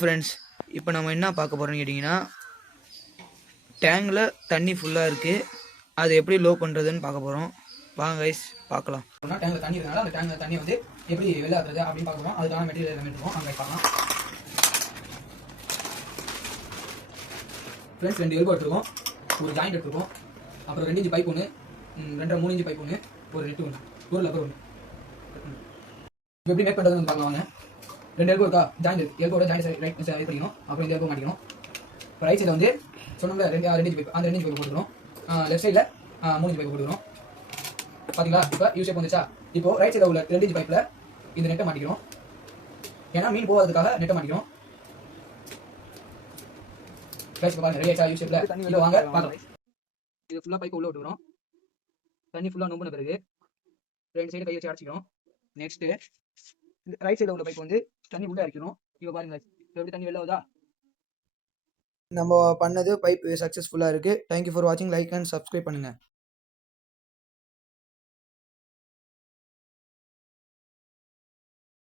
Friends, இப்போ நம்ம என்ன பார்க்க போகிறோம்னு கேட்டிங்கன்னா, டேங்கில் தண்ணி ஃபுல்லாக இருக்குது. அது எப்படி லோ பண்ணுறதுன்னு பார்க்க போகிறோம். வாங்க கைஸ் பார்க்கலாம். டேங்கில் தண்ணி இருக்கனால அந்த டேங்கில் தண்ணி வந்து எப்படி வெளில ஆகுறது அப்படின்னு பார்க்க போகிறோம். அதுக்கான மெட்டீரியல் எல்லாமே இருக்கும். அங்கே பார்க்கலாம். ஃப்ரெண்ட்ஸ், 2 எல்போ எடுத்துருக்கோம், ஒரு ஜாயிண்ட் எடுத்துருக்கோம், அப்புறம் 2 இன்ச்சு பைப் ஒன்று, 2 3 இன்ச்சு பைப் ஒன்று, ஒரு நெட்டு ஒன்று, ஒரு லப்பர் ஒன்று. எப்படி மேக் பண்ணுறதுன்னு பார்க்கலாம் வாங்க. 2 எல்போ இருக்கா, ஜாயிண்ட் எல்போட ஜாயிண்ட் ரைட் இது பண்ணிக்கணும். அப்புறம் இந்த எல்போ மாட்டிக்கணும். இப்போ ரைட் சைடில் வந்து சொன்னோம்ல 2 இன்ச்சு பைப், அந்த 2 இன்ச்சு பைப் போட்டுக்கிறோம். லெஃப்ட் சைடில் 3 இன்ச்சு பைப் போட்டுக்கிறோம். பார்த்தீங்களா, இப்போ யூ ஷேப் வந்துச்சா. இப்போ ரைட் சைடில் உள்ள 2 இன்ச்சு பைப்பில் இந்த நெட்டை மாட்டிக்கிறோம். ஏன்னா மீன் போகிறதுக்காக நெட்டை மாட்டிக்கிறோம். ரைட் பாருங்க, ரெடி ஆயிடுச்சா யூ ஷேப்ல. இப்போ வாங்க பார்க்கலாம். இது ஃபுல்லாக பைப் உள்ள விட்டுக்கிறோம். தண்ணி ஃபுல்லாக நோம்பின பிறகு 2 சைடு கை வச்சு அடைச்சிக்கிறோம். நெக்ஸ்ட்டு ரைட் சைடில் உள்ள பைப் வந்து தண்ணி உள்ளே இறக்கணும். இப்போ பாருங்க, எப்படி தண்ணி வெளில வருதா. நம்ம பண்ணது பைப் சக்ஸஸ்ஃபுல்லாக இருக்குது. தேங்க்யூ ஃபார் வாட்சிங். லைக் அண்ட் சப்ஸ்கிரைப் பண்ணுங்கள்.